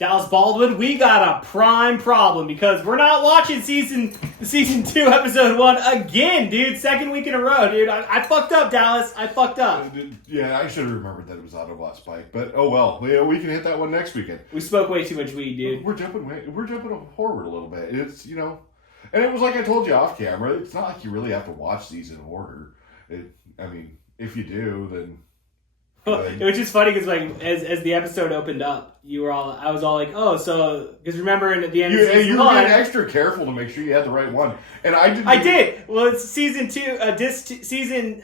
Dallas Baldwin, we got a prime problem because we're not watching season 2, episode 1 again, dude. Second week in a row, dude. I fucked up, Dallas. I fucked up. Yeah, I should have remembered that it was Autobot Spike, but oh well. Yeah, we can hit that one next weekend. We spoke way too much weed, dude. We're jumping forward a little bit. It's and it was like I told you off camera. It's not like you really have to watch these in order. If you do, then. Which is funny because like as the episode opened up, I was all like, oh, so because remember at the end of season 1, you were being extra careful to make sure you had the right one, and I didn't. I did. Well, it's season 2, season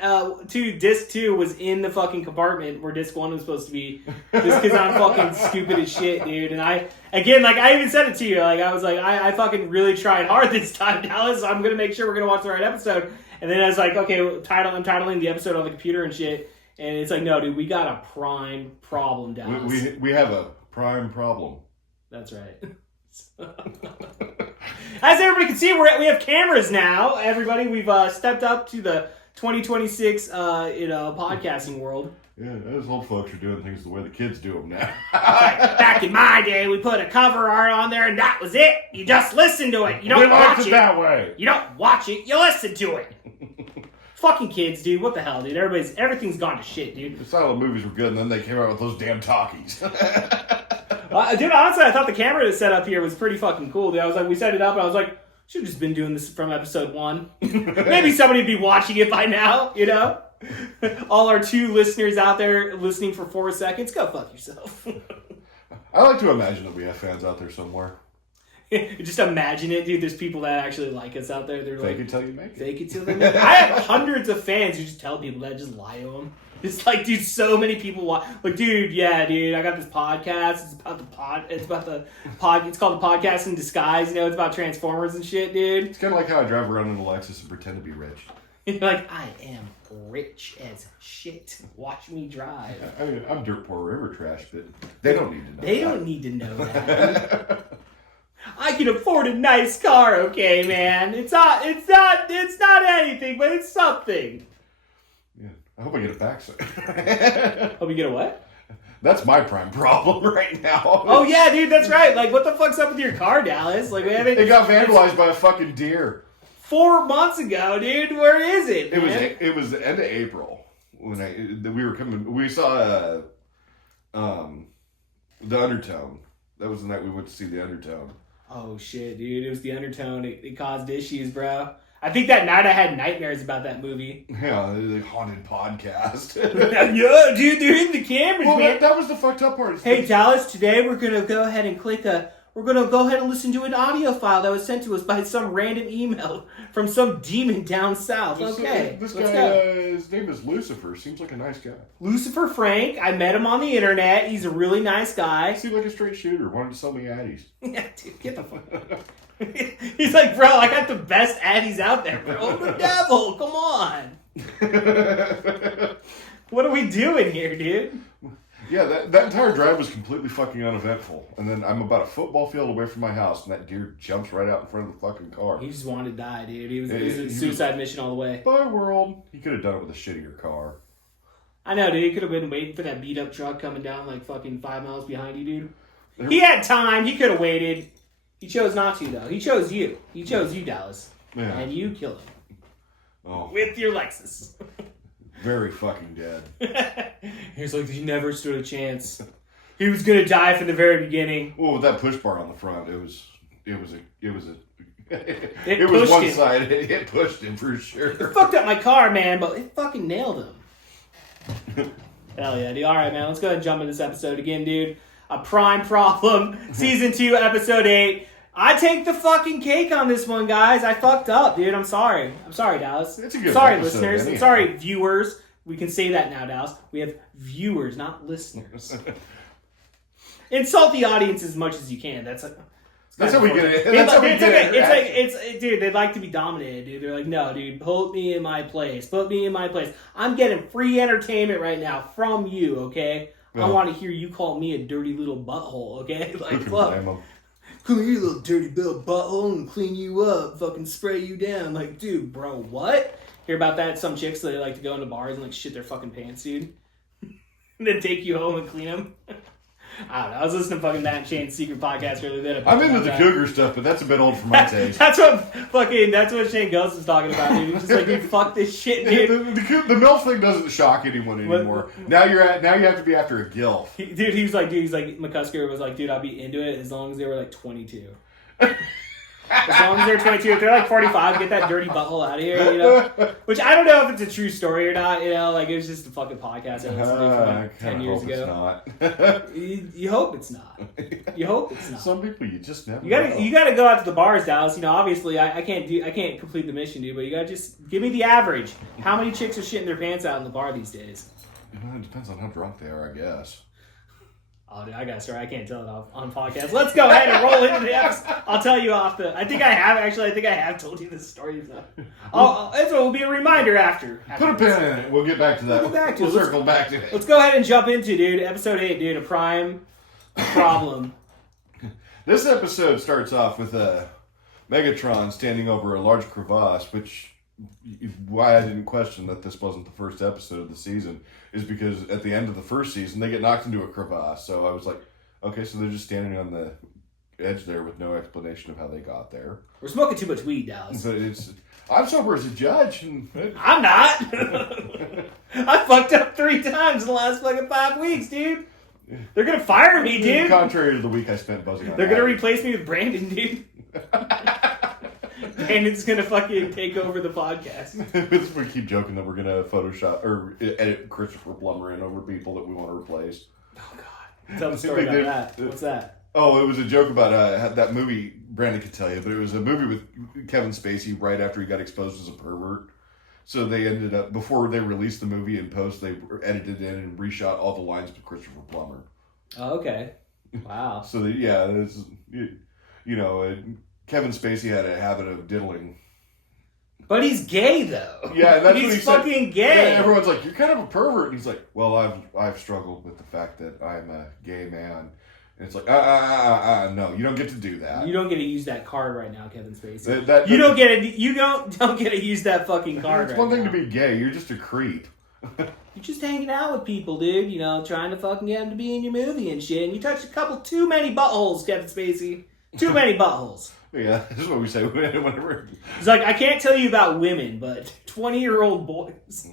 2, disc 2 was in the fucking compartment where disc 1 was supposed to be. Just because I'm fucking stupid as shit, dude. And I even said it to you. Like I was like, I fucking really tried hard this time, Dallas. So I'm gonna make sure we're gonna watch the right episode. And then I was like, okay, I'm titling the episode on the computer and shit. And it's like, no, dude, we got a prime problem, Dallas. We have a prime problem. That's right. As everybody can see, we have cameras now. Everybody, we've stepped up to the 2026, podcasting world. Yeah, those old folks are doing things the way the kids do them now. Back in my day, we put a cover art on there, and that was it. You just listen to it. You don't watch it that way. You don't watch it. You listen to it. Fucking kids, dude. What the hell, dude? Everything's gone to shit, dude. The silent movies were good, and then they came out with those damn talkies. Dude, honestly, I thought the camera set up here was pretty fucking cool, dude. I was like, we set it up, and I was like, should have just been doing this from episode 1. Maybe somebody would be watching it by now, you know? All our 2 listeners out there listening for 4 seconds, go fuck yourself. I like to imagine that we have fans out there somewhere. Just imagine it, dude. There's people that actually like us out there. They're fake it till you make it. Fake it till they make it. I have hundreds of fans who just tell people that, just lie to them. It's like, dude, so many people watch. Like, dude, yeah, dude, I got this podcast. It's about the pod. It's called The Podcast in Disguise. You know, it's about Transformers and shit, dude. It's kind of like how I drive around in a Lexus and pretend to be rich. You're like, I am rich as shit. Watch me drive. I mean, I'm dirt poor river trash, but they don't need to know. They don't need to know that. I can afford a nice car, okay, man. It's not anything, but it's something. Yeah, I hope I get it back soon. Hope you get a what? That's my prime problem right now. Oh yeah, dude, that's right. Like, what the fuck's up with your car, Dallas? Like, we haven't. It got vandalized by a fucking deer 4 months ago, dude. Where is it? Man? It was the end of April when we were coming. We saw the Undertone. That was the night we went to see the Undertone. Oh shit, dude! It was the Undertone. It caused issues, bro. I think that night I had nightmares about that movie. Yeah, the haunted podcast. Yeah, dude, they're in the cameras, man. That was the fucked up part. Hey, Dallas, today we're gonna go ahead and we're gonna go ahead and listen to an audio file that was sent to us by some random email from some demon down south. Okay, this guy, his name is Lucifer. Seems like a nice guy. Lucifer Frank. I met him on the internet. He's a really nice guy. Seemed like a straight shooter. Wanted to sell me Addies. Yeah, dude, get the fuck out. He's like, bro, I got the best Addies out there, bro. I'm the devil. Come on. What are we doing here, dude? Yeah, that entire drive was completely fucking uneventful. And then I'm about a football field away from my house, and that deer jumps right out in front of the fucking car. He just wanted to die, dude. It was a suicide mission all the way. Bye, world. He could have done it with a shittier car. I know, dude. He could have been waiting for that beat-up truck coming down like fucking 5 miles behind you, dude. He had time. He could have waited. He chose not to, though. He chose you. He chose you, Dallas. Yeah. And you killed him. Oh. With your Lexus. Very fucking dead. He was like, he never stood a chance. He was gonna die from the very beginning. Well, with that push bar on the front, it was pushed one him. side. It pushed him for sure. It fucked up my car, man, but it fucking nailed him. Hell yeah, dude. All right, man. Let's go ahead and jump in this episode again, dude. A prime problem. Season 2, episode 8. I take the fucking cake on this one, guys. I fucked up, dude. I'm sorry. I'm sorry, Dallas. It's a good sorry, episode, listeners. anyhow. I'm sorry, viewers. We can say that now, Dallas. We have viewers, not listeners. Insult the audience as much as you can. That's how we get it. It's dude. They'd like to be dominated, dude. They're like, no, dude. Put me in my place. Put me in my place. I'm getting free entertainment right now from you. Okay. I want to hear you call me a dirty little butthole. Okay. Like, fuck. Come here, little dirty little butthole, and clean you up. Fucking spray you down. Like, dude, bro, what? Hear about that? Some chicks, they like to go into bars and like shit their fucking pants, dude. And then take you home and clean them. I don't know. I was listening to fucking Matt and Shane's secret podcast earlier. I'm into the cougar stuff, but that's a bit old for my taste. That's what Shane Ghost was talking about, dude. He's just like, dude, fuck this shit, dude. The MILF thing doesn't shock anyone anymore. Now you have to be after a GILF. He's like, McCusker was like, dude, I'll be into it as long as they were like 22. As long as they're 22, if they're like 45, get that dirty butthole out of here, you know? Which I don't know if it's a true story or not, you know? Like, it was just a fucking podcast I listened to from like 10 years ago. It's not. You hope it's not. You hope it's not. Some people you just never You gotta go out to the bars, Dallas. You know, obviously, I can't complete the mission, dude, but you gotta just give me the average. How many chicks are shitting their pants out in the bar these days? Well, it depends on how drunk they are, I guess. Oh, dude, I got a story. I can't tell it on podcast. Let's go ahead and roll into the episode. I'll tell you off the. I think I have told you this story. So. It will be a reminder after Put a pin in it. We'll get back to that. We'll circle back to it. Let's go ahead and jump into, dude. Episode 8, dude. A prime problem. This episode starts off with Megatron standing over a large crevasse, which why I didn't question that this wasn't the first episode of the season is because at the end of the first season they get knocked into a crevasse. So I was like, okay, so they're just standing on the edge there with no explanation of how they got there. We're smoking too much weed, Dallas. But I'm sober as a judge. I'm not. I fucked up 3 times in the last fucking 5 weeks, dude. They're gonna fire me, dude. Contrary to the week I spent buzzing on. They're gonna replace me with Brandon, dude. Brandon's gonna fucking take over the podcast. We keep joking that we're gonna Photoshop or edit Christopher Plummer in over people that we want to replace. Oh God! Tell the story about that. What's that? Oh, it was a joke about that movie. Brandon could tell you, but it was a movie with Kevin Spacey right after he got exposed as a pervert. So they ended up before they released the movie in post, they edited in and reshot all the lines with Christopher Plummer. Oh, okay. Wow. So Kevin Spacey had a habit of diddling. But he's gay, though. Yeah, that's he's what he said. He's fucking gay. And everyone's like, "You're kind of a pervert." And he's like, "Well, I've struggled with the fact that I'm a gay man." And it's like, no, you don't get to do that. You don't get to use that card right now, Kevin Spacey. You don't get to use that fucking card. It's one thing to be gay. You're just a creep. You're just hanging out with people, dude. You know, trying to fucking get them to be in your movie and shit. And you touched a couple too many buttholes, Kevin Spacey. Too many buttholes. Yeah, this is what we say whenever. He's like, I can't tell you about women, but 20-year-old boys.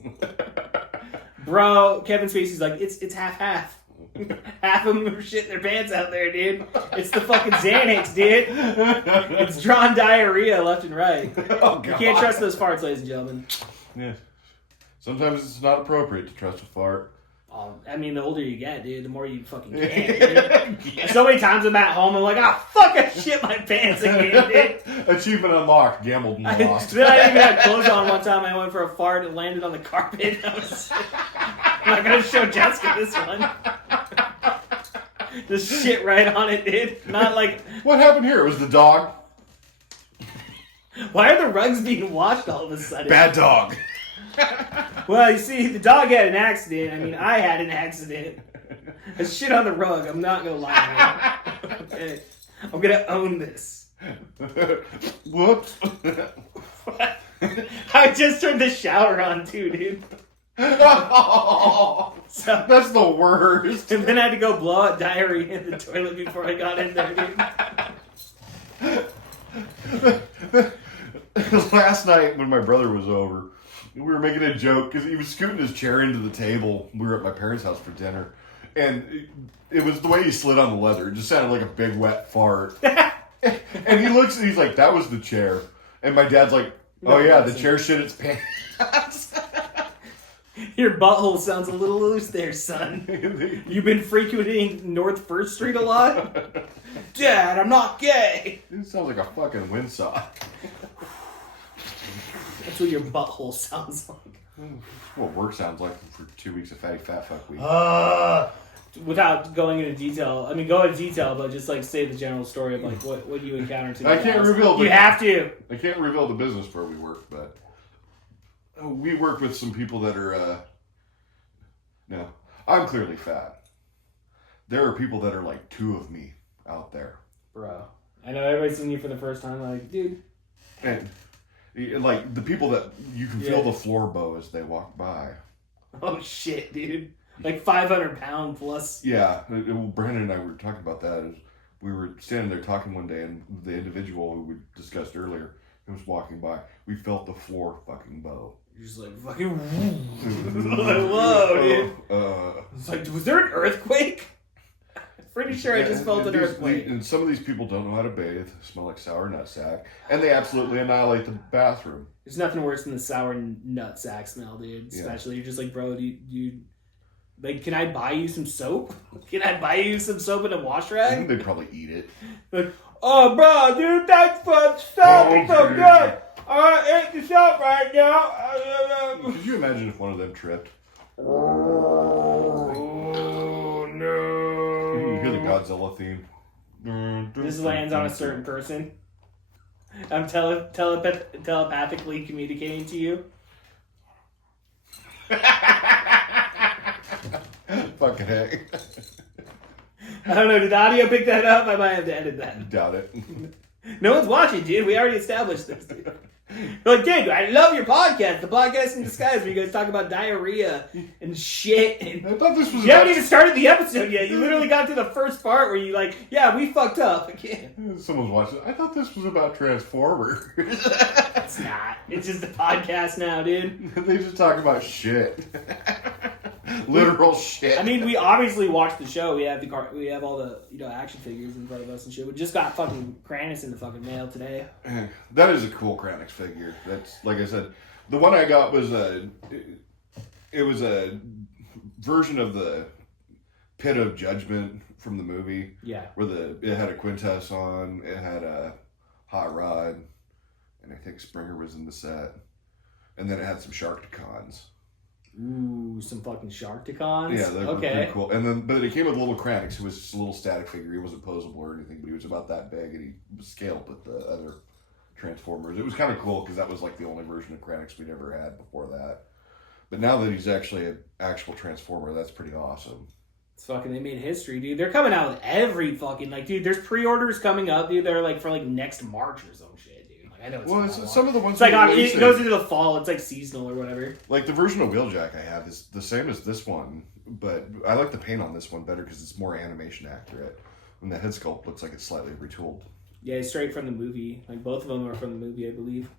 Bro, Kevin Spacey's like, it's half-half. Half of them are shitting their pants out there, dude. It's the fucking Xanax, dude. It's drawn diarrhea left and right. Oh, God. You can't trust those farts, ladies and gentlemen. Yeah. Sometimes it's not appropriate to trust a fart. I mean, the older you get, dude, the more you fucking can. Yeah. So many times I'm at home, I'm like, fuck, I shit my pants again, dude. Achievement unlocked, gambled and lost. Then I even had clothes on one time. I went for a fart and landed on the carpet. I'm not going to show Jessica this one. Just shit right on it, dude. Not like... What happened here? It was the dog. Why are the rugs being washed all of a sudden? Bad dog. Well, you see, the dog had an accident. I mean, I had an accident. I shit on the rug. I'm not going to lie to you. Okay. I'm going to own this. Whoops. I just turned the shower on, too, dude. So, that's the worst. And then I had to go blow out diarrhea in the toilet before I got in there, dude. Last night when my brother was over, we were making a joke because he was scooting his chair into the table. We were at my parents' house for dinner, and it was the way he slid on the leather. It just sounded like a big wet fart. And he looks and he's like, "That was the chair." And my dad's like, "Oh yeah, the chair shit its pants." Your butthole sounds a little loose there, son. You've been frequenting North First Street a lot? Dad, I'm not gay. It sounds like a fucking windsock. That's what your butthole sounds like. What work sounds like for 2 weeks of fatty fat fuck week. Without going into detail, I mean, go into detail, but just like say the general story of like what you encountered today. I can't reveal. You have to. I can't reveal the business where we work, but we work with some people that are. No, I'm clearly fat. There are people that are like 2 of me out there, bro. I know everybody's seeing you for the first time. Like, dude, and like the people that you can feel the floor bow as they walk by. Oh shit, dude. Like 500-pound plus. Yeah. Brandon and I were talking about that. We were standing there talking one day, and the individual who we discussed earlier, who was walking by, we felt the floor fucking bow. You're just like, fucking... Whoa, dude. It's like, was there an earthquake? Pretty sure I just felt an earthquake. And some of these people don't know how to bathe, smell like sour nutsack, and they absolutely annihilate the bathroom. There's nothing worse than the sour nutsack smell, dude. Especially, you're just like, bro, you like, can I buy you some soap? Can I buy you some soap in a wash rag? They'd probably eat it. Like, oh, bro, dude, that's fun soap. It's so good. I ate the soap right now. Could you imagine if one of them tripped? Oh, no. You hear the Godzilla theme. This lands on a certain person. I'm telepathically communicating to you. Fucking heck. I don't know, did the audio pick that up? I might have to edit that. Doubt it. No one's watching, dude. We already established this, dude. Like, dude, I love your podcast. The Podcast in Disguise, where you guys talk about diarrhea and shit. And I thought this was. You haven't even started the episode yet. You literally got to the first part where you like, yeah, we fucked up. Someone's watching. I thought this was about Transformers. It's not. It's just a podcast now, dude. They just talk about shit. Literal shit. I mean, we obviously watched the show. We have all the action figures in front of us and shit. We just got fucking Kranis in the fucking mail today. That is a cool Kranis figure. That's, like I said, the one I got was a version of the Pit of Judgment from the movie. Yeah. Where it had a Quintess on, it had a Hot Rod, and I think Springer was in the set, and then it had some Sharkticons. Ooh, some fucking Sharkticons? Yeah, they were pretty cool. And then, but it came with little Kranix, who was just a little static figure. He wasn't posable or anything, but he was about that big, and he was scaled with the other Transformers. It was kind of cool, because that was like the only version of Kranix we'd ever had before that. But now that he's actually an actual Transformer, that's pretty awesome. It's fucking, they made history, dude. They're coming out with every fucking, like, dude, there's pre-orders coming up, dude. They're like for like next March or some shit. I know some of the ones. It's like it goes into the fall. It's like seasonal or whatever. Like the version of Wheeljack I have is the same as this one, but I like the paint on this one better because it's more animation accurate. And the head sculpt looks like it's slightly retooled. Yeah, straight from the movie. Like both of them are from the movie, I believe.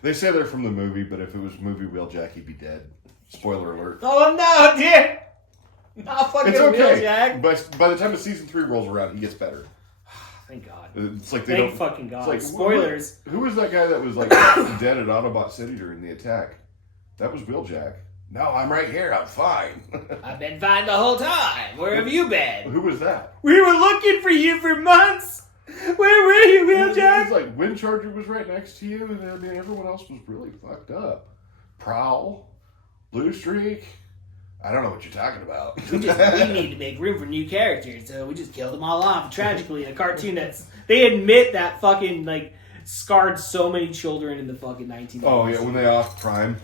They say they're from the movie, but if it was movie Wheeljack, he'd be dead. Spoiler alert. Oh no, dude! Not fucking it's okay. Wheeljack. But by the time of season 3 rolls around, he gets better. Thank God. It's like Thank fucking God. Like, spoilers. Who was that guy that was like dead at Autobot City during the attack? That was Wheeljack. No, I'm right here. I'm fine. I've been fine the whole time. Where have you been? Who was that? We were looking for you for months. Where were you, Wheeljack? It was like Windcharger was right next to you, and I mean everyone else was really fucked up. Prowl, Blue Streak. I don't know what you're talking about. We need to make room for new characters, so we just killed them all off tragically in a cartoon they admit that fucking like scarred so many children in the fucking 1990s. Oh yeah, when they off Prime.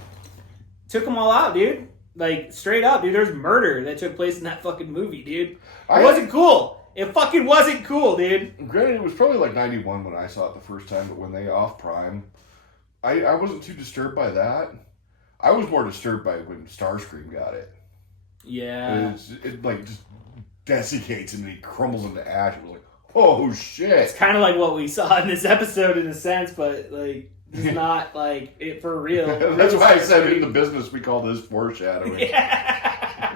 Took them all out, dude. Like straight up, dude. There's murder that took place in that fucking movie, dude. It wasn't cool. It fucking wasn't cool, dude. Granted, it was probably like 91 when I saw it the first time, but when they off Prime, I wasn't too disturbed by that. I was more disturbed by when Starscream got it. Yeah. It like just desiccates him and he crumbles into ash. It was like, oh shit. It's kind of like what we saw in this episode in a sense, but like it's not like it for real. That's why I said in the business we call this foreshadowing. Yeah.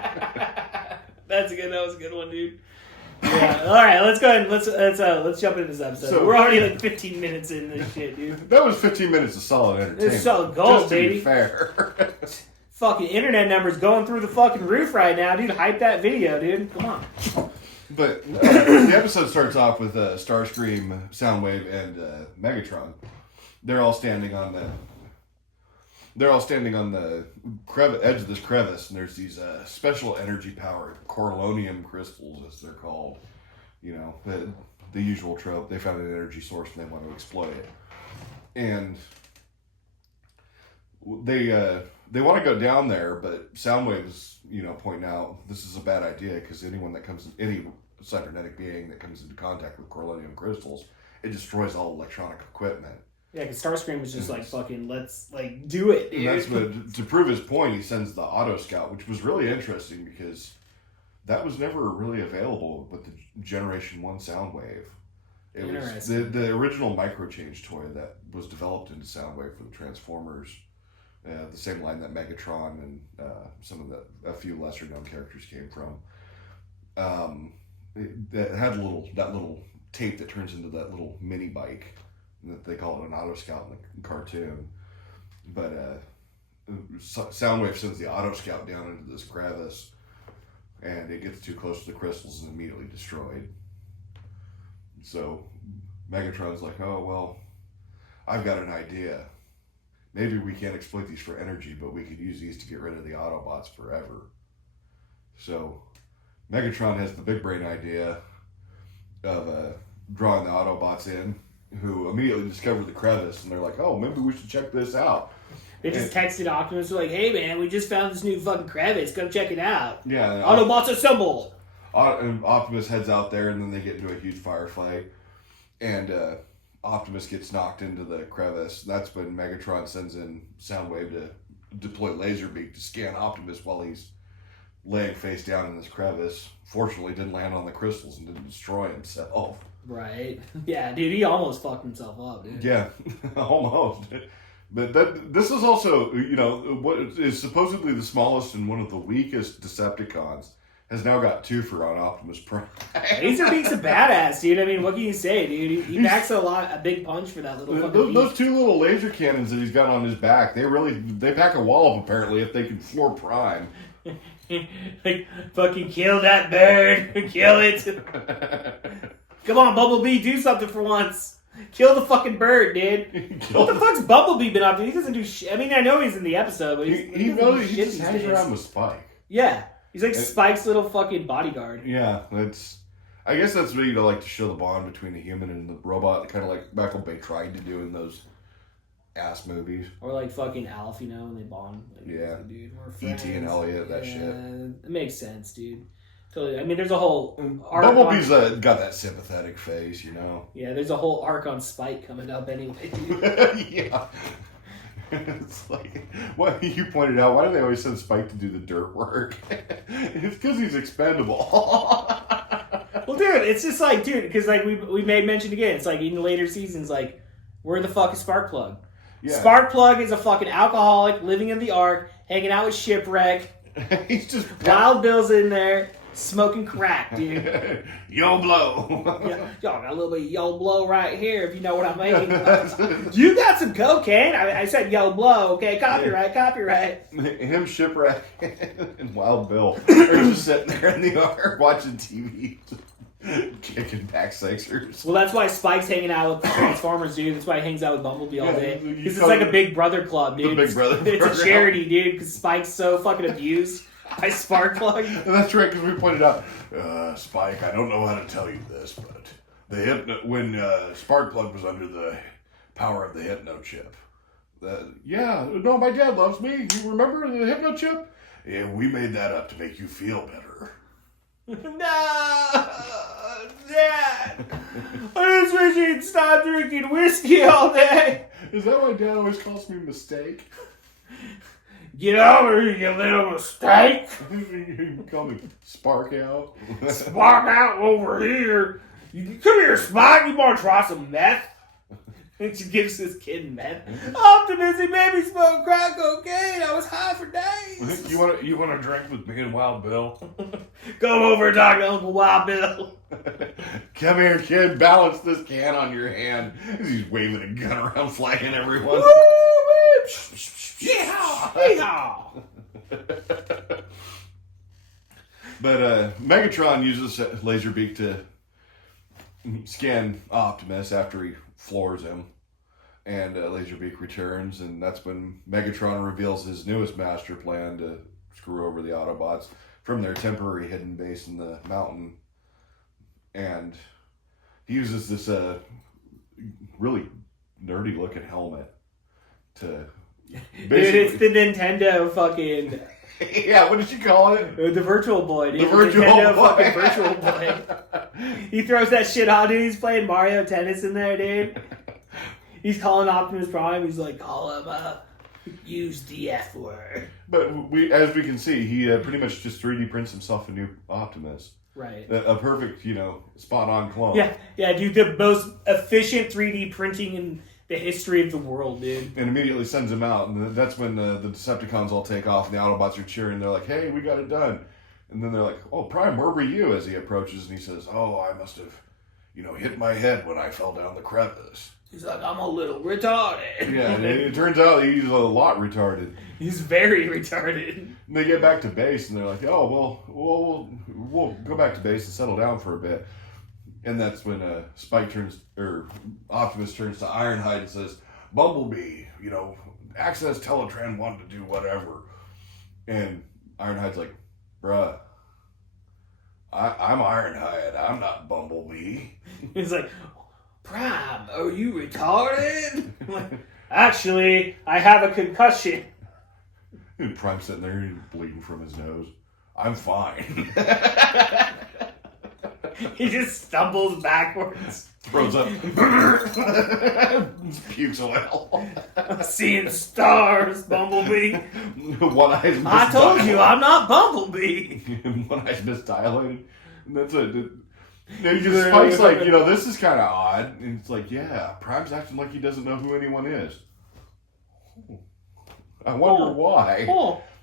That was a good one, dude. Yeah. All right, let's go ahead and let's jump into this episode. So, we're already like 15 minutes in this shit, dude. That was 15 minutes of solid entertainment. It's solid gold, just baby. To be fair. Fucking internet numbers going through the fucking roof right now, dude. Hype that video, dude. Come on. But the episode starts off with Starscream, Soundwave, and Megatron. They're all standing on the edge of this crevice, and there's these special energy-powered coralonium crystals, as they're called. You know, the usual trope. They found an energy source and they want to exploit it, and they want to go down there, but Soundwave is, pointing out this is a bad idea because any cybernetic being that comes into contact with coralonium crystals, it destroys all electronic equipment. Yeah, because Starscream was just like, fucking, let's, like, do it, dude. And that's what, to prove his point, he sends the Auto Scout, which was really interesting because that was never really available with the Generation 1 Soundwave. It was the original Microchange toy that was developed into Soundwave for the Transformers. The same line that Megatron and a few lesser known characters came from. It had that little tape that turns into that little mini bike. That they call it an Auto Scout in the cartoon. But Soundwave sends the Auto Scout down into this crevice, and it gets too close to the crystals and immediately destroyed. So Megatron's like, oh, well, I've got an idea. Maybe we can't exploit these for energy, but we could use these to get rid of the Autobots forever. So Megatron has the big brain idea of drawing the Autobots in, who immediately discover the crevice, and they're like, oh, maybe we should check this out. They just texted Optimus, like, hey, man, we just found this new fucking crevice. Go check it out. Yeah. Autobots assemble! And Optimus heads out there, and then they get into a huge firefight. And Optimus gets knocked into the crevice. That's when Megatron sends in Soundwave to deploy Laserbeak to scan Optimus while he's laying face down in this crevice. Fortunately, didn't land on the crystals and didn't destroy himself. Right. Yeah, dude, he almost fucked himself up, dude. Yeah, almost. But this is also, what is supposedly the smallest and one of the weakest Decepticons has now got two for on Optimus Prime. Laserbeak's a badass, dude. I mean, what can you say, dude? He packs a big punch for that little fucking those two little laser cannons that he's got on his back, they pack a wallop, apparently, if they can floor Prime. Like, fucking kill that bird. Kill it. Come on, Bumblebee, do something for once. Kill the fucking bird, dude. What the fuck's Bumblebee been up to? He doesn't do shit. I mean, I know he's in the episode, but he just hangs around with Spike. Yeah. He's like Spike's little fucking bodyguard. Yeah, I guess that's what you like to show the bond between the human and the robot, kind of like Michael Bay tried to do in those ass movies. Or like fucking Alf, when they bond. Like, yeah. Dude, we're friends. E.T. and Elliot, that shit. It makes sense, dude. Totally. I mean, there's a whole arc. Bumblebee's got that sympathetic face, Yeah, there's a whole arc on Spike coming up anyway, dude. Yeah. It's like, what you pointed out, why do they always send Spike to do the dirt work? It's because he's expendable. Well, dude, it's just like, dude, because like we made mention again, it's like in later seasons, like, where the fuck is Sparkplug? Yeah. Sparkplug is a fucking alcoholic living in the Ark, hanging out with Shipwreck. He's just Wild Bill's in there. Smoking crack, dude. Yo blow. Y'all got a little bit of yo blow right here, if you know what I mean. You got some cocaine? I said yo blow, okay? Copyright. Him, Shipwreck, and Wild Bill are just sitting there in the Ark watching TV, kicking back sixers. Well, that's why Spike's hanging out with the Transformers, dude. That's why he hangs out with Bumblebee all day. Because it's like a Big Brother club, dude. The Big Brother It's a charity, dude, because Spike's so fucking abused. By Sparkplug? And that's right, because we pointed out, Spike, I don't know how to tell you this, but when Sparkplug was under the power of the Hypno chip, my dad loves me. You remember the Hypno chip? Yeah, we made that up to make you feel better. No, Dad. I just wish he'd stop drinking whiskey all day. Is that why Dad always calls me Mistake? Get over here, you little mistake. You call me Spark Out. Spark Out over here. Come here, Spike. You want to try some meth? And she gives this kid meth. Optimus, he made me smoke crack cocaine. I was high for days. You want to drink with me and Wild Bill? Come over and talk to Uncle Wild Bill. Come here, kid. Balance this can on your hand. He's waving a gun around, flagging everyone. Yeehaw! But Megatron uses Laserbeak to scan Optimus after he floors him. And Laserbeak returns, and that's when Megatron reveals his newest master plan to screw over the Autobots from their temporary hidden base in the mountain. And he uses this really nerdy-looking helmet to... Dude, it's the Nintendo fucking... Yeah, what did you call it? The Virtual Boy, dude. The Virtual Nintendo Boy. Fucking Virtual Boy. He throws that shit on, dude. He's playing Mario Tennis in there, dude. He's calling Optimus Prime. He's like, call him up. Use the F word. But as we can see, he pretty much just 3D prints himself a new Optimus. Right. A perfect, spot-on clone. Yeah, dude, the most efficient 3D printing in the history of the world, dude. And immediately sends him out, and that's when the Decepticons all take off, and the Autobots are cheering. They're like, hey, we got it done. And then they're like, oh, Prime, where were you? As he approaches, and he says, oh, I must have, hit my head when I fell down the crevice. He's like, I'm a little retarded. Yeah, and it turns out he's a lot retarded. He's very retarded. And they get back to base, and they're like, oh, well, we'll go back to base and settle down for a bit. And that's when Optimus turns to Ironhide and says, Bumblebee, Access Teletran wanted to do whatever. And Ironhide's like, bruh, I'm Ironhide, I'm not Bumblebee. He's like, Prime, are you retarded? Actually, I have a concussion. And Prime's sitting there bleeding from his nose. I'm fine. He just stumbles backwards. Throws up. Pukes oil. I'm seeing stars, Bumblebee. One eye's misdilated. I told you, I'm not Bumblebee. One eye's misdilated. And that's it. Spike's like, this is kind of odd. And it's like, yeah, Prime's acting like he doesn't know who anyone is. I wonder why.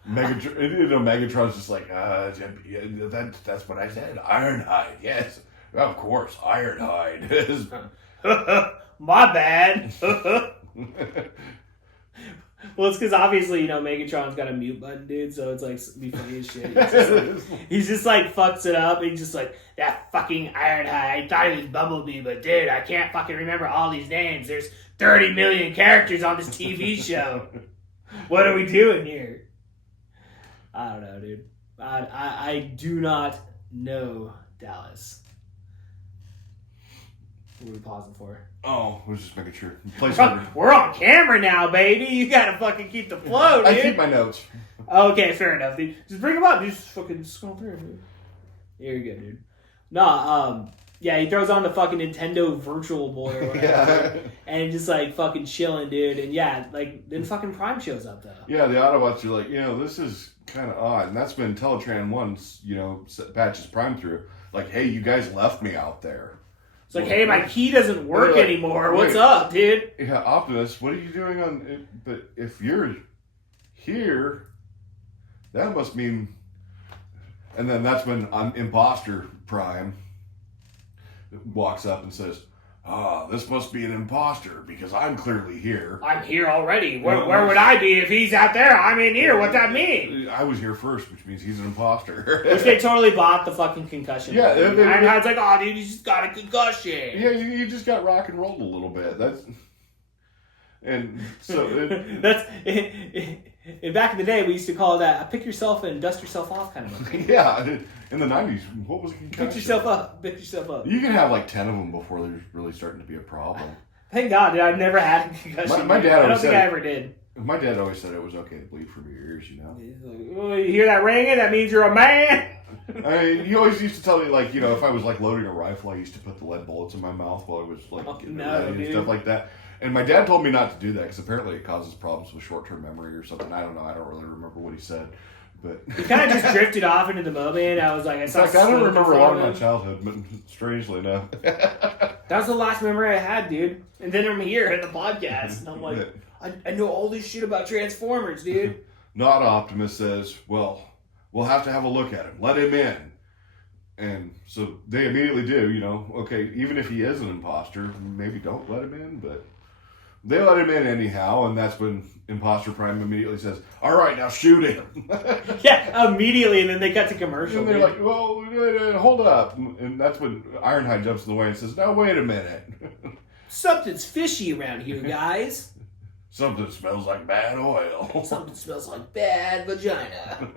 Megatron's just like, that's what I said. Ironhide, yes. Of course, Ironhide is. My bad. Well, it's because obviously, Megatron's got a mute button, dude, so it's like, be funny as shit. He's just like fucks it up. He's just like, that fucking Ironhide. I thought he was Bumblebee, but dude, I can't fucking remember all these names. There's 30 million characters on this TV show. What are we doing here? I don't know, dude. I do not know Dallas. What are we pausing for? Oh, we're just making sure. We're on camera now, baby. You gotta fucking keep the flow, dude. I keep my notes. Okay, fair enough, dude. Just bring them up. Just fucking scroll through, dude. You're good, dude. No, yeah, he throws on the fucking Nintendo Virtual Boy or whatever. And just like fucking chilling, dude. And yeah, like then fucking Prime shows up though. Yeah, the Autobots are like, this is kind of odd. And that's when Teletran 1, patches Prime through. Like, hey, you guys left me out there. It's like, hey, my key doesn't work anymore. What's up, dude? Yeah, Optimus, what are you doing on it? But if you're here, that must mean... And then that's when Imposter Prime walks up and says, this must be an imposter because I'm clearly here. I'm here already. Where would I be if he's out there? I'm in here. What's that mean? I was here first, which means he's an imposter. Which they totally bought the fucking concussion. Yeah. Ironhide's like, oh, dude, you just got a concussion. Yeah, you just got rock and rolled a little bit. And so... And back in the day, we used to call that a pick yourself and dust yourself off kind of thing. Yeah, in the 90s, what was a concussion? Pick yourself up. You can have like 10 of them before they're really starting to be a problem. Thank God, dude, I've never had a concussion. My dad I don't think I ever did. My dad always said it was okay to bleed from your ears, He's like, oh, you hear that ringing? That means you're a man. He always used to tell me, like, if I was like loading a rifle, I used to put the lead bullets in my mouth while I was like getting ready and stuff like that. And my dad told me not to do that because apparently it causes problems with short-term memory or something. I don't know. I don't really remember what he said. But he kind of just drifted off into the moment. I was like, I don't remember a lot of my childhood, but strangely enough. That was the last memory I had, dude. And then I'm here at the podcast. And I'm like, I know all this shit about Transformers, dude. Not Optimus says, well, we'll have to have a look at him. Let him in. And so they immediately do, okay, even if he is an imposter, maybe don't let him in, but... They let him in anyhow, and that's when Imposter Prime immediately says, all right, now shoot him. Yeah, immediately, and then they cut to commercial. And they're like, well, hold up. And that's when Ironhide jumps in the way and says, now wait a minute. Something's fishy around here, guys. Something smells like bad oil. Something smells like bad vagina.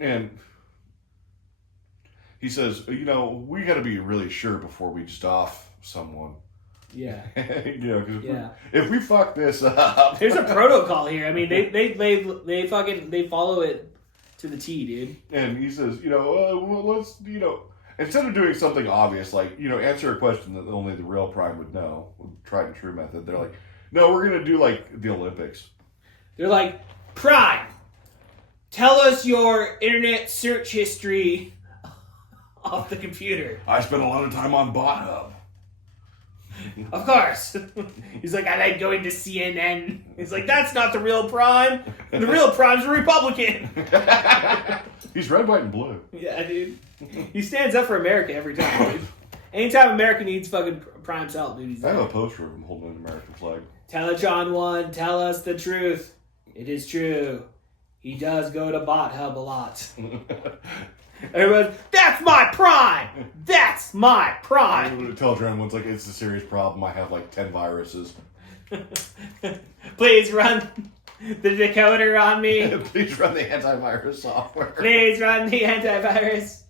And he says, we got to be really sure before we just off someone. Yeah. If we fuck this up, there's a protocol here. I mean, they follow it to the T, dude. And he says, well, let's, Instead of doing something obvious, like, answer a question that only the real Prime would know, tried and true method, they're like, no, we're going to do, like, the Olympics. They're like, Prime, tell us your internet search history off the computer. I spent a lot of time on BotHub. Of course. He's like, I like going to CNN. He's like, that's not the real Prime. The real Prime's a Republican. He's red, white, and blue. Yeah, dude. He stands up for America every time, dude. Anytime America needs fucking Prime's help, dude, he's I there. have a poster of him holding an American flag. Teletron 1, tell us the truth. It is true. He does go to BotHub a lot. Everyone, that's my Prime! That's my Prime! Teletron 1's like, it's a serious problem. I have like 10 viruses. Please run the decoder on me. Please run the antivirus software. Please run the antivirus.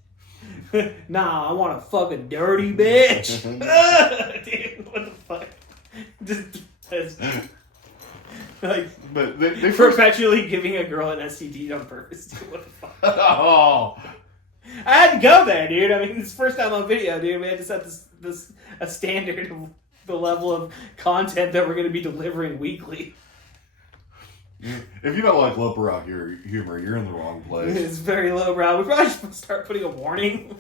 Nah, I want to fuck a dirty bitch. Dude, what the fuck? Just like, but they perpetually giving a girl an STD on purpose. Dude, what the fuck? Oh. I had to go there, dude. I mean, it's the first time on video, dude. We had to set this a standard of the level of content that we're going to be delivering weekly. If you don't like lowbrow humor, you're in the wrong place. It's very lowbrow. We probably should start putting a warning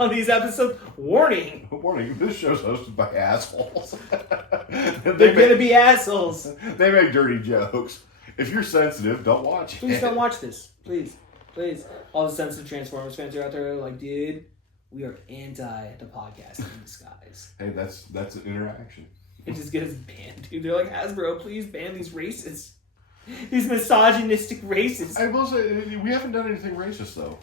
on these episodes. Warning. Warning, this show's hosted by assholes. They're going to be assholes. They make dirty jokes. If you're sensitive, don't watch it. Please don't watch this. Please. Please. All the sensitive Transformers fans are out there like, dude, we are anti the podcast in disguise. Hey, that's an interaction. It just gets banned, dude. They're like, Hasbro, please ban these racists. These misogynistic racists. I will say, we haven't done anything racist, though.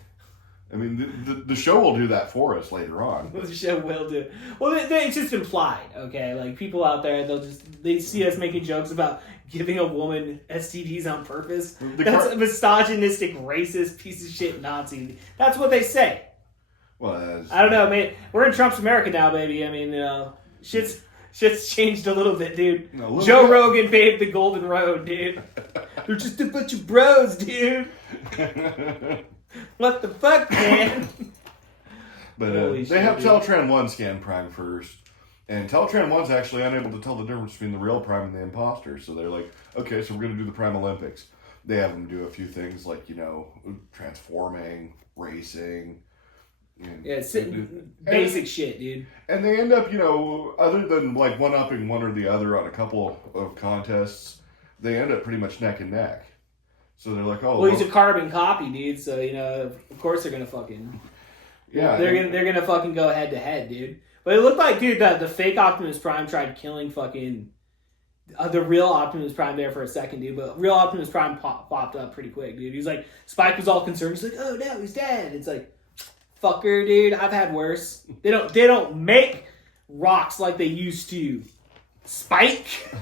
I mean, the show will do that for us later on. The show will do. Well, it's just implied, okay? Like, people out there, they see us making jokes about giving a woman STDs on purpose. That's a misogynistic, racist, piece of shit Nazi. That's what they say. Well, I don't know, man. We're in Trump's America now, baby. I mean, shit's changed a little bit, dude. Joe Rogan paved the golden road, dude. They're just a bunch of bros, dude. What the fuck, man? But they have Teletran 1 scan Prime first. And Teletran 1's actually unable to tell the difference between the real Prime and the imposter. So they're like, okay, so we're going to do the Prime Olympics. They have them do a few things like, transforming, racing. Yeah, basic shit, dude. And they end up, other than like one-upping one or the other on a couple of contests, they end up pretty much neck and neck. So they're like, oh, well, he's a carbon copy, dude. So of course they're gonna fucking, yeah, they're gonna fucking go head to head, dude. But it looked like, dude, that the fake Optimus Prime tried killing fucking the real Optimus Prime there for a second, dude. But real Optimus Prime popped up pretty quick, dude. He's like, Spike was all concerned. He's like, oh no, he's dead. It's like, fucker, dude. I've had worse. They don't make rocks like they used to. Spike.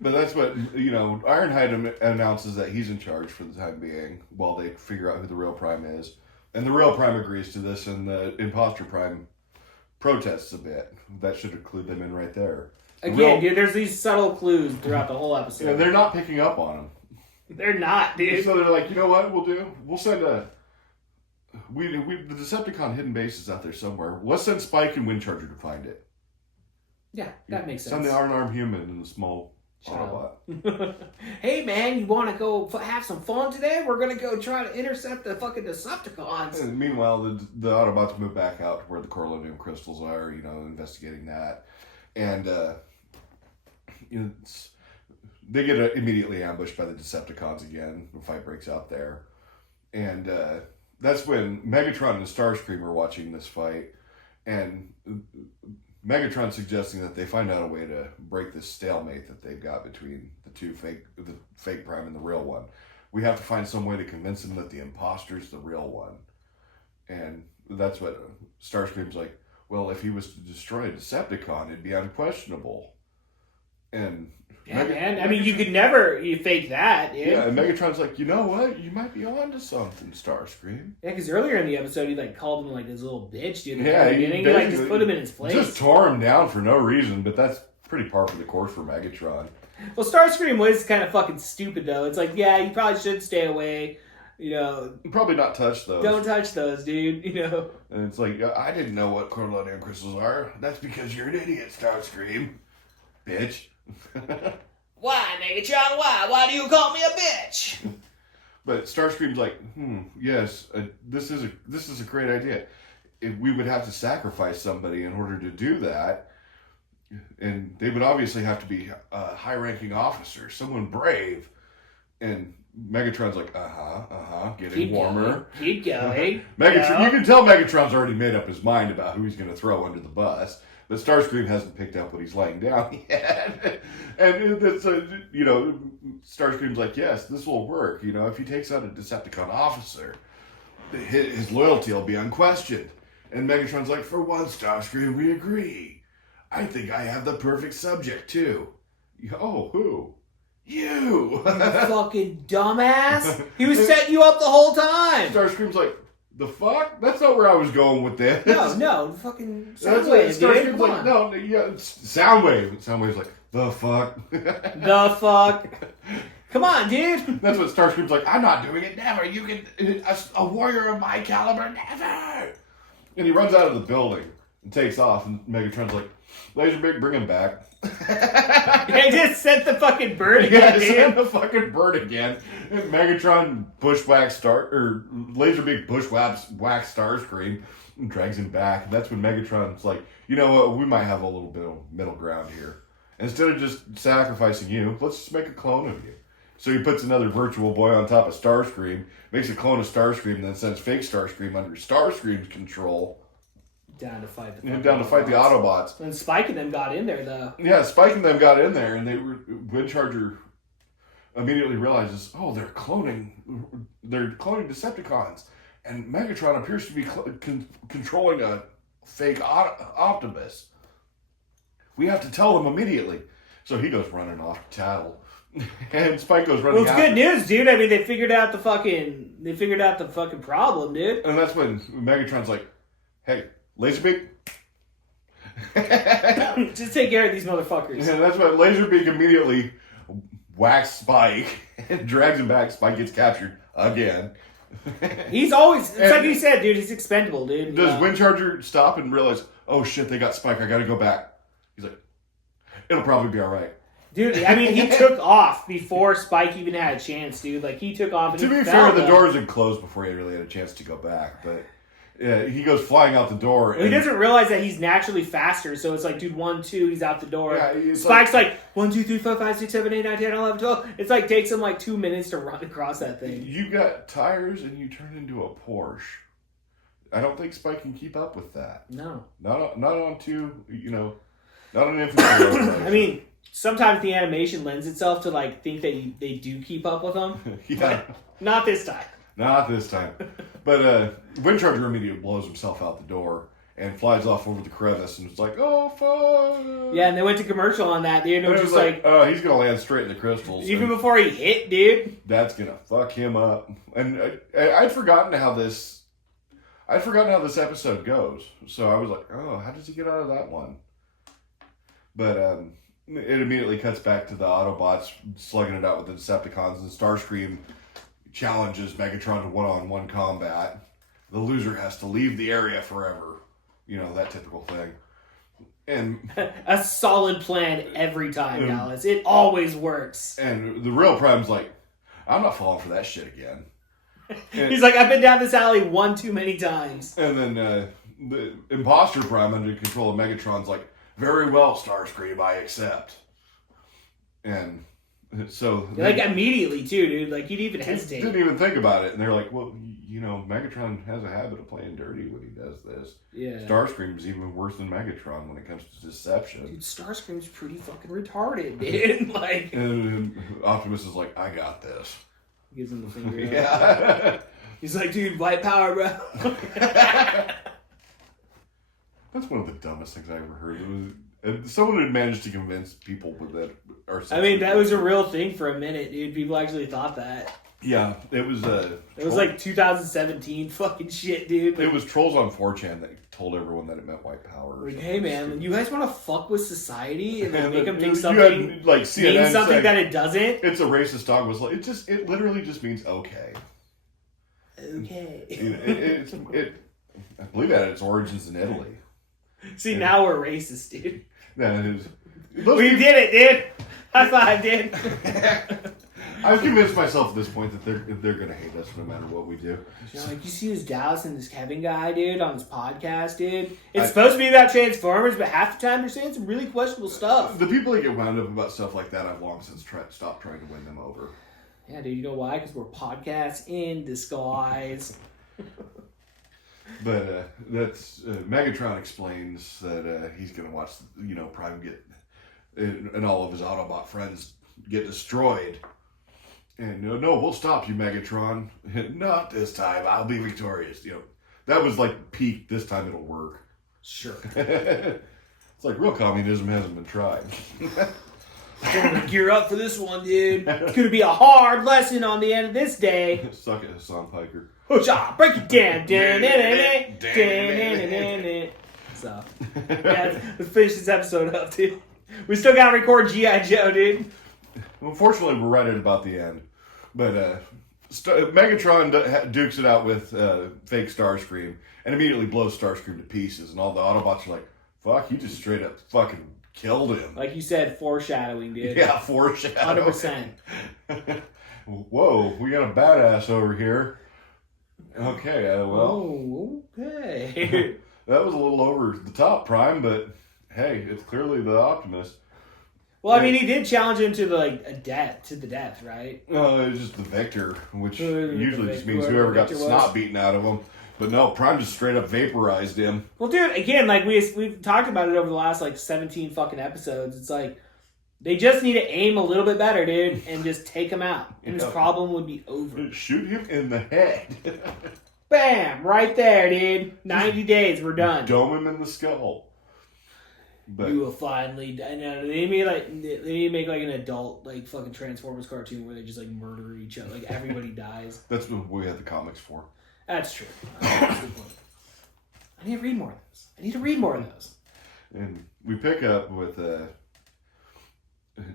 But that's what, Ironhide announces that he's in charge for the time being while they figure out who the real Prime is. And the real Prime agrees to this, and the imposter Prime protests a bit. That should include them in right there. Again, dude, there's these subtle clues throughout the whole episode. Yeah, they're not picking up on them. They're not, dude. So they're like, you know what we'll do? We'll send the Decepticon hidden base is out there somewhere. Let's send Spike and Windcharger to find it. Yeah, that makes sense. Send the unarmed human and the small Autobot. Hey man, you want to go have some fun today? We're gonna go try to intercept the fucking Decepticons. And meanwhile, the Autobots move back out to where the Corellium crystals are. Investigating that, and they get immediately ambushed by the Decepticons again. The fight breaks out there, and that's when Megatron and Starscream are watching this fight, and Megatron suggesting that they find out a way to break this stalemate that they've got between the fake Prime and the real one. We have to find some way to convince them that the imposter's the real one. And that's what Starscream's like, well, if he was to destroy a Decepticon, it'd be unquestionable. And man. I mean, you could never fake that, dude. Yeah, and Megatron's like, you know what? You might be onto something, Starscream. Yeah, because earlier in the episode, he called him this little bitch, dude. Yeah, he just put him in his place. Just tore him down for no reason, but that's pretty par for the course for Megatron. Well, Starscream was kind of fucking stupid, though. It's like, yeah, you probably should stay away. You know, probably not touch those. Don't touch those, dude. You know. And it's like, I didn't know what cornelian crystals are. That's because you're an idiot, Starscream. Bitch. Why, Megatron? Why? Why do you call me a bitch? But Starscream's like, yes, this is a great idea. If we would have to sacrifice somebody in order to do that, and they would obviously have to be a high-ranking officer, someone brave. And Megatron's like, getting Keep warmer. Going. Keep going. Megatron, you can tell Megatron's already made up his mind about who he's going to throw under the bus. But Starscream hasn't picked up what he's laying down yet. And that's, Starscream's like, yes, this will work. You know, if he takes out a Decepticon officer, his loyalty will be unquestioned. And Megatron's like, for once, Starscream, we agree. I think I have the perfect subject, too. Oh, who? You! Fucking dumbass! He was setting you up the whole time! Starscream's like, the fuck? That's not where I was going with this. No, fucking Soundwave, Starscream's like, no, yeah, Soundwave. Soundwave's like, the fuck? The fuck? Come on, dude! That's what Starscream's like, I'm not doing it, never. You can, a warrior of my caliber, never! And he runs out of the building and takes off, and Megatron's like, Laserbeak, bring him back. They just sent the fucking bird again, dude. Sent the fucking bird again. And Megatron Laserbeak bushwhacks Starscream and drags him back. And that's when Megatron's like, you know what, we might have a little bit of middle ground here. Instead of just sacrificing you, let's just make a clone of you. So he puts another virtual boy on top of Starscream, makes a clone of Starscream, and then sends fake Starscream under Starscream's control. Down to fight the Autobots. And Spike and them got in there, though. Yeah, Spike and them got in there, and Windcharger immediately realizes, oh, they're cloning Decepticons, and Megatron appears to be controlling a fake Optimus. We have to tell them immediately. So he goes running off to tattle, and Spike goes running. Well, it's good news, dude. I mean, they figured out the fucking problem, dude. And that's when Megatron's like, "Hey, Laserbeak." Just take care of these motherfuckers. And that's when Laserbeak immediately whacks Spike and drags him back. Spike gets captured again. He's always, it's like he said, dude, he's expendable, dude. Does Windcharger stop and realize, oh shit, they got Spike, I gotta go back? He's like, it'll probably be alright. Dude, I mean, he took off before Spike even had a chance, dude. Like, he took off and to be fair, the doors had closed before he really had a chance to go back, but yeah, he goes flying out the door. Well, he doesn't realize that he's naturally faster, so it's like, dude, 1, 2, he's out the door. Yeah, Spike's like 1, 2, 3, 4, 5, 6, 7, 8, 9, 10, 11, 12. It's like, takes him like 2 minutes to run across that thing. You got tires and you turn into a Porsche. I don't think Spike can keep up with that. No. Not on not an infantry. I mean, sometimes the animation lends itself to like think that they do keep up with them. Yeah. Not this time. Not this time. But Windcharger immediately blows himself out the door and flies off over the crevice, and it's like, oh, fuck. Yeah, and they went to commercial on that, dude. And it was just like, oh, he's going to land straight in the crystals. Even before he hit, dude. That's going to fuck him up. And I'd forgotten how this episode goes. So I was like, oh, how does he get out of that one? But it immediately cuts back to the Autobots slugging it out with the Decepticons, and Starscream challenges Megatron to one-on-one combat. The loser has to leave the area forever. You know, that typical thing. And a solid plan every time, Dallas. It always works. And the real Prime's like, I'm not falling for that shit again. He's like, I've been down this alley one too many times. And then the imposter Prime, under control of Megatron's like, very well, Starscream, I accept. And so... Like, immediately, too, dude. Like, he'd even hesitate. Didn't even think about it. And they're like, well, you know, Megatron has a habit of playing dirty when he does this. Yeah. Starscream's even worse than Megatron when it comes to deception. Dude, Starscream's pretty fucking retarded, dude. Like... And Optimus is like, I got this. Gives him the finger. Yeah. He's like, dude, white power, bro. That's one of the dumbest things I ever heard. It was, someone had managed to convince people with that. I mean, that was a real thing for a minute, dude. People actually thought that. Yeah, it was. It was like 2017 fucking shit, dude. It was trolls on 4chan that told everyone that it meant white power. Like, hey man, you guys want to fuck with society and then make them think you something had, like, CNN means something saying, that it doesn't? It's a racist dog whistle. It literally just means okay. Okay. I believe it had its origins in Italy. See, now we're racist, dude. Yeah, We did it, dude. High five, dude. I've convinced myself at this point that they're gonna hate us no matter what we do. You know, like, you see this Dallas and this Kevin guy, dude, on his podcast, dude. It's supposed to be about Transformers, but half the time they're saying some really questionable stuff. The people that get wound up about stuff like that, I've long since stopped trying to win them over. Yeah, dude, you know why? Because we're podcasts in disguise. But that's Megatron explains that he's gonna watch, Prime get and all of his Autobot friends get destroyed. And no, we'll stop you, Megatron. Not this time. I'll be victorious. That was like peak. This time it'll work. Sure. It's like real communism hasn't been tried. Gonna gear up for this one, dude. It's gonna be a hard lesson on the end of this day. Suck it, Hassan Piker. Break it down. So, yeah, let's finish this episode up, dude. We still gotta record G.I. Joe, dude. Unfortunately, we're right at about the end. But Megatron dukes it out with fake Starscream and immediately blows Starscream to pieces. And all the Autobots are like, fuck, you just straight up fucking killed him. Like you said, foreshadowing, dude. Yeah, foreshadowing. 100%. Whoa, we got a badass over here. Okay, Oh, okay. That was a little over the top, Prime, but hey, it's clearly the Optimus. Well, I mean, he did challenge him to the death, right? No, it was just the Victor, which Whoever usually just means whoever got the snot beaten out of him. But no, Prime just straight up vaporized him. Well, dude, again, like we've talked about it over the last 17 fucking episodes. It's like they just need to aim a little bit better, dude, and just take him out, and his problem would be over. Shoot him in the head. Bam! Right there, dude. 90 days, we're done. Dome him in the skull. But you will finally. I know they need to make an adult fucking Transformers cartoon where they just murder each other, everybody dies. That's what we had the comics for. That's true. I need to read more of those. And we pick up with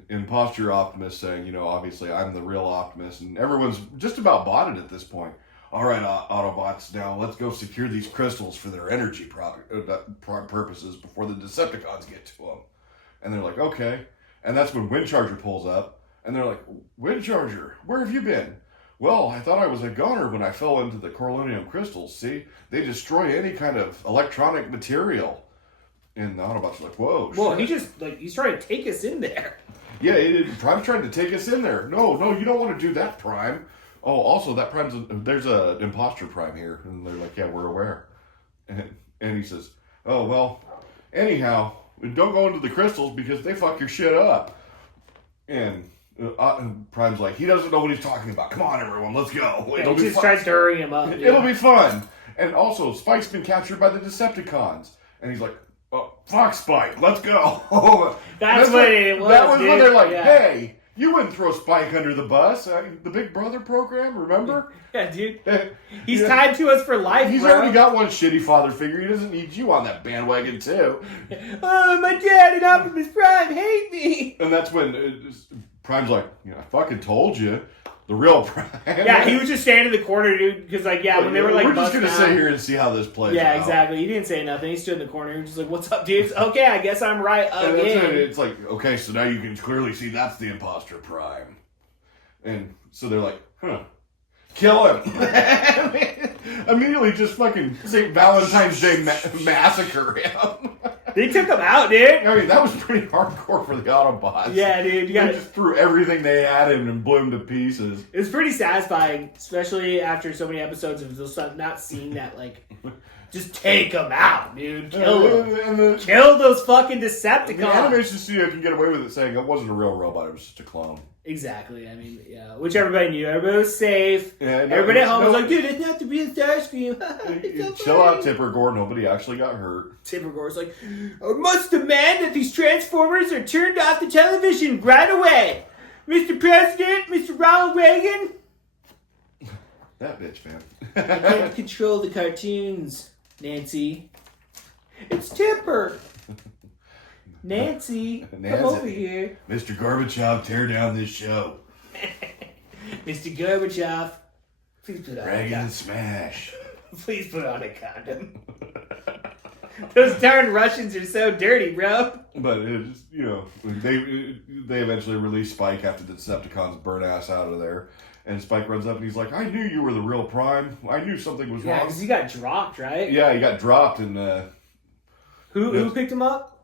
imposter Optimus saying, obviously I'm the real Optimus, and everyone's just about bought it at this point. All right, Autobots, now let's go secure these crystals for their energy purposes before the Decepticons get to them. And they're like, okay. And that's when Windcharger pulls up, and they're like, Windcharger, where have you been? Well, I thought I was a goner when I fell into the Corellium crystals. See, they destroy any kind of electronic material. And the Autobots are like, whoa, well, shit. he's trying to take us in there. Yeah, Prime's trying to take us in there. No, you don't want to do that, Prime. Oh, also, there's an imposter Prime here. And they're like, yeah, we're aware. And he says, oh, well, anyhow, don't go into the crystals because they fuck your shit up. And Prime's like, he doesn't know what he's talking about. Come on, everyone, let's go. Yeah, he just tries to hurry him up. It'll be fun. And also, Spike's been captured by the Decepticons. And he's like, oh, fuck Spike, let's go. That's what it was. That was dude. when they're like, yeah. hey, you wouldn't throw Spike under the bus. The Big Brother program, remember? Yeah, dude. He's tied to us for life, He's already got one shitty father figure. He doesn't need you on that bandwagon, too. Oh, my dad and Optimus Prime hate me. And that's when Prime's like, I fucking told you. The real Prime. Yeah, he was just standing in the corner, dude, because, when they were, we're just going to sit here and see how this plays out. Yeah, exactly. He didn't say nothing. He stood in the corner. He was just like, what's up, dudes? Okay, I guess I'm right again. And it's like, okay, so now you can clearly see that's the imposter Prime. And so they're like, kill him. Immediately just fucking St. Valentine's Day massacre him. They took him out, dude. I mean, that was pretty hardcore for the Autobots. Yeah, dude. They just threw everything they had in and blew him to pieces. It was pretty satisfying, especially after so many episodes of just not seeing that, just take them out, dude. Kill them. Kill those fucking Decepticons. The animation studio can get away with it saying it wasn't a real robot, it was just a clone. Exactly. I mean, yeah. Which everybody knew. Everybody was safe. Yeah, everybody at home was like, dude, it's not the real Starscream. Chill out, Tipper Gore. Nobody actually got hurt. Tipper Gore's like, I must demand that these Transformers are turned off the television right away. Mr. President, Mr. Ronald Reagan. That bitch, man. I can't control the cartoons, Nancy. It's Tipper. Nancy, come over here. Mr. Gorbachev, tear down this show. Mr. Gorbachev, Please put on Dragon Smash. Please put on a condom. Those darn Russians are so dirty, bro. But it's, you know, they eventually release Spike after the Decepticons burn ass out of there. And Spike runs up and he's like, I knew you were the real Prime. I knew something was wrong. Yeah, because he got dropped, right? Yeah, he got dropped. And who picked him up?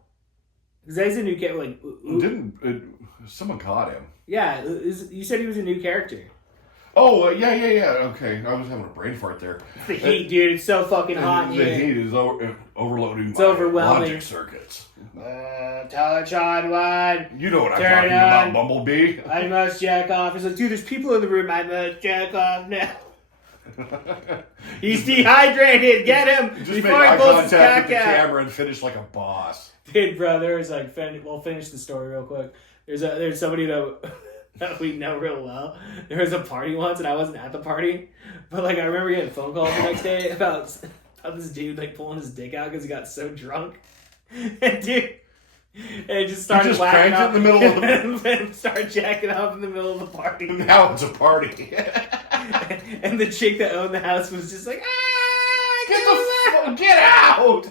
Because he's a new character. Like, someone caught him. Yeah, you said he was a new character. Oh, yeah. Okay, I was having a brain fart there. It's the heat, dude. It's so fucking hot The here. heat is overloading It's my overwhelming. logic circuits. Teletron 1. You know what I'm Turn talking on. about, Bumblebee. I must jack off. He's like, dude, there's people in the room. I must jack off now. He's dehydrated. Get him Just before make he eye pulls his contact cock with the out. camera and finish like a boss. Dude, bro, there's like, we'll finish the story real quick. There's somebody that we know real well. There was a party once, and I wasn't at the party, but like I remember getting a phone call the next day about this dude like pulling his dick out because he got so drunk, and dude, and it just started just whacking cranked it up in the middle of the and started jacking off in the middle of the party. Now it's a party. And the chick that owned the house was just like, Get out!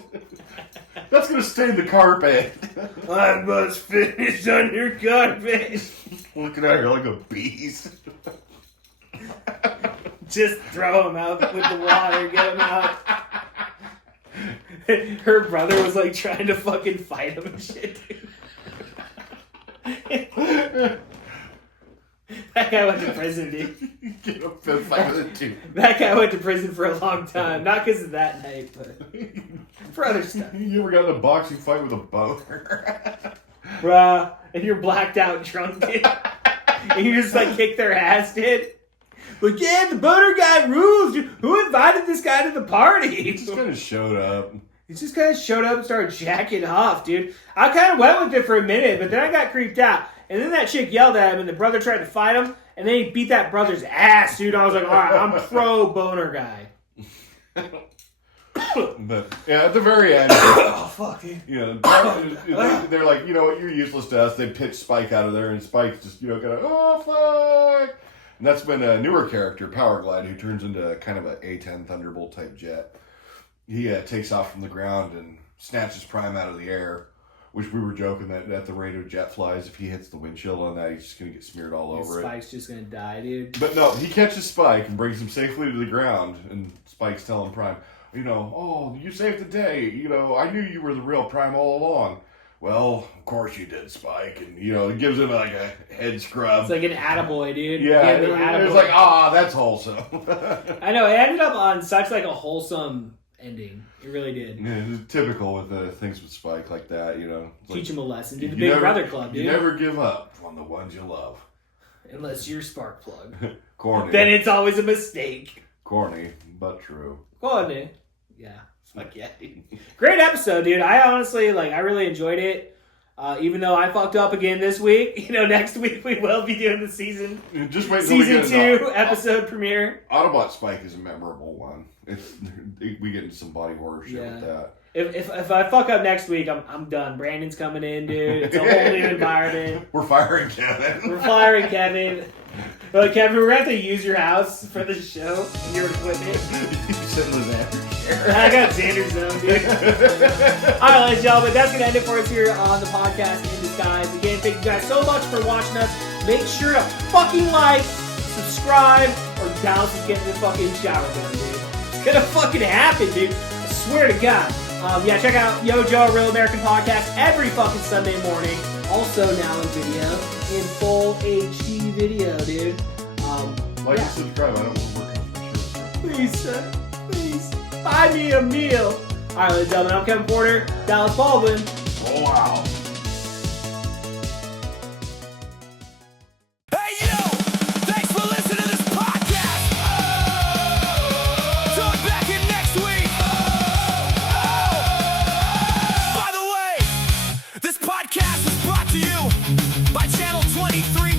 That's gonna stain the carpet. I must finish on your carpet. Looking at her like a beast. Just throw him out with the water, get him out. Her brother was like trying to fucking fight him and shit, dude. That guy went to prison, dude. Get a fist fight with it too. That guy went to prison for a long time. Not because of that night, but for other stuff. You ever got in a boxing fight with a boner? Bruh, and you're blacked out drunk, dude. And you just like kick their ass, dude. Like, yeah, the boner guy rules, dude. Who invited this guy to the party? He just kind of showed up. He just kind of showed up and started jacking off, dude. I kind of went with it for a minute, but then I got creeped out. And then that chick yelled at him, and the brother tried to fight him, and then he beat that brother's ass, dude. I was like, all right, I'm pro boner guy. But yeah, at the very end, Oh, fuck, dude. you know, they're like, you know what, you're useless to us. They pitch Spike out of there, and Spike's just, you know, kind of, oh, fuck. And that's when a newer character, Powerglide, who turns into kind of an A-10 Thunderbolt type jet, he takes off from the ground and snatches Prime out of the air, which we were joking that at the rate of jet flies, if he hits the windshield on that, he's just going to get smeared all over Spike's just going to die, dude. But no, he catches Spike and brings him safely to the ground, and Spike's telling Prime, you know, oh, you saved the day. You know, I knew you were the real Prime all along. Well, of course you did, Spike. And, you know, it gives him like a head scrub. It's like an attaboy, dude. Yeah, it was like, that's wholesome. I know, it ended up on such like a wholesome ending. It really did. Yeah, it's typical with things with Spike like that, you know. It's Teach like, him a lesson. Do the Big Brother Club, dude. You never give up on the ones you love. Unless you're spark plug. Corny. Then it's always a mistake. Corny, but true. Corny. Yeah. Fuck yeah, dude. Great episode, dude. I honestly, I really enjoyed it. Even though I fucked up again this week. You know, next week we will be doing the season. Just wait till Season 2 episode premiere. Autobot Spike is a memorable one. We get into some body horror shit with that. If I fuck up next week, I'm done. Brandon's coming in, dude. It's a whole new environment. We're firing Kevin. We're firing Kevin. But Kevin, we're going to have to use your house for the show and your equipment. You sit in the Xander chair. I got Xander's zone, dude. Alright, ladies and gentlemen, that's going to end it for us here on the podcast In Disguise. Again, thank you guys so much for watching us. Make sure to fucking like, subscribe, or Dallas is getting the fucking shower done, dude. It's going to fucking happen, dude. I swear to God. Yeah, check out Yo Joe, Real American Podcast every fucking Sunday morning. Also now in video, in full HD video, dude. Like and subscribe. I don't want to work on my show. Please, sir. Please. Buy me a meal. Alright, ladies and gentlemen, I'm Kevin Porter, Dallas Baldwin. Oh, wow. Hey, yo! Thanks for listening to this podcast! Tune back in next week! By the way, this podcast is brought to you by Channel 23